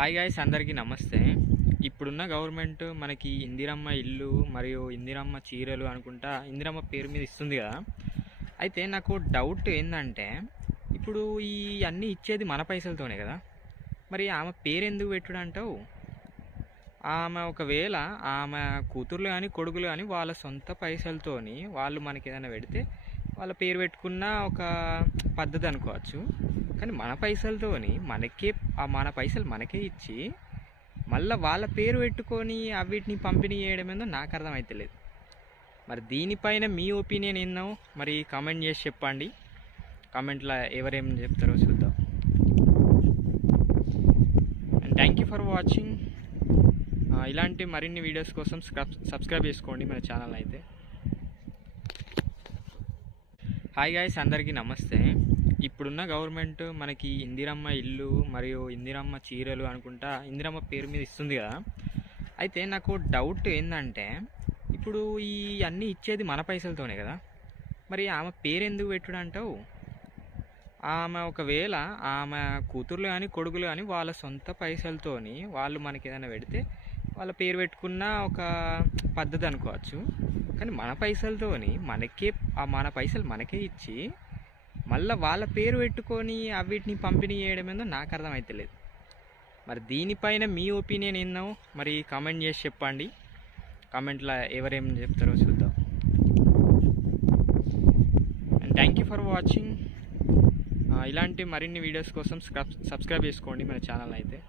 Hi guys, అందరికీ నమస్తే. ఇప్పుడున్న గవర్నమెంట్ మనకి ఇందిరమ్మ ఇల్లు మరియు ఇందిరమ్మ చీరలు అనుకుంటా ఇందిరమ్మ పేరు మీద ఇస్తుంది కదా. అయితే నాకు డౌట్ ఏంటంటే, ఇప్పుడు ఈ అన్నీ ఇచ్చేది మన పైసలతోనే కదా, మరి ఆమె పేరు ఎందుకు పెట్టుడు అంటావు? ఆమె ఒకవేళ ఆమె కూతుర్లు కానీ కొడుకులు కానీ వాళ్ళ సొంత పైసలతోని వాళ్ళు మనకి ఏదైనా పెడితే వాళ్ళ పేరు పెట్టుకున్న ఒక పద్ధతి అనుకోవచ్చు. కానీ మన పైసలతోని మన పైసలు మనకే ఇచ్చి మళ్ళీ వాళ్ళ పేరు పెట్టుకొని వీటిని పంపిణీ చేయడం ఏందో నాకు అర్థమవుతలేదు. మరి దీనిపైన మీ ఒపీనియన్ ఏందో మరి కామెంట్ చేసి చెప్పండి. కామెంట్లో ఎవరేం చెప్తారో చూద్దాం. And thank you for watching. ఇలాంటి మరిన్ని వీడియోస్ కోసం సబ్స్క్రైబ్ చేసుకోండి మన ఛానల్ అయితే. హాయ్ గాయ్స్, అందరికీ నమస్తే. ఇప్పుడున్న గవర్నమెంట్ మనకి ఇందిరమ్మ ఇల్లు మరియు ఇందిరమ్మ చీరలు అనుకుంటా ఇందిరమ్మ పేరు మీద ఇస్తుంది కదా. అయితే నాకు డౌట్ ఏంటంటే, ఇప్పుడు ఈ అన్నీ ఇచ్చేది మన పైసలతోనే కదా, మరి ఆమె పేరు ఎందుకు పెట్టుడు అంటావు? ఆమె ఒకవేళ ఆమె కూతుర్లు కానీ కొడుకులు కానీ వాళ్ళ సొంత పైసలతోని వాళ్ళు మనకి ఏదైనా పెడితే వాళ్ళ పేరు పెట్టుకున్న ఒక పద్ధతి అనుకోవచ్చు. కానీ మన పైసలతోని మన పైసలు మనకే ఇచ్చి మళ్ళీ వాళ్ళ పేరు పెట్టుకొని వీటిని పంపిణీ చేయడం ఏందో నాకు అర్థమవుతలేదు. మరి దీనిపైన మీ ఒపీనియన్ ఏందో మరి కామెంట్ చేసి చెప్పండి. కామెంట్లో ఎవరేం చెప్తారో చూద్దాం. And thank you for watching. ఇలాంటి మరిన్ని వీడియోస్ కోసం సబ్స్క్రైబ్ చేసుకోండి మన ఛానల్ అయితే.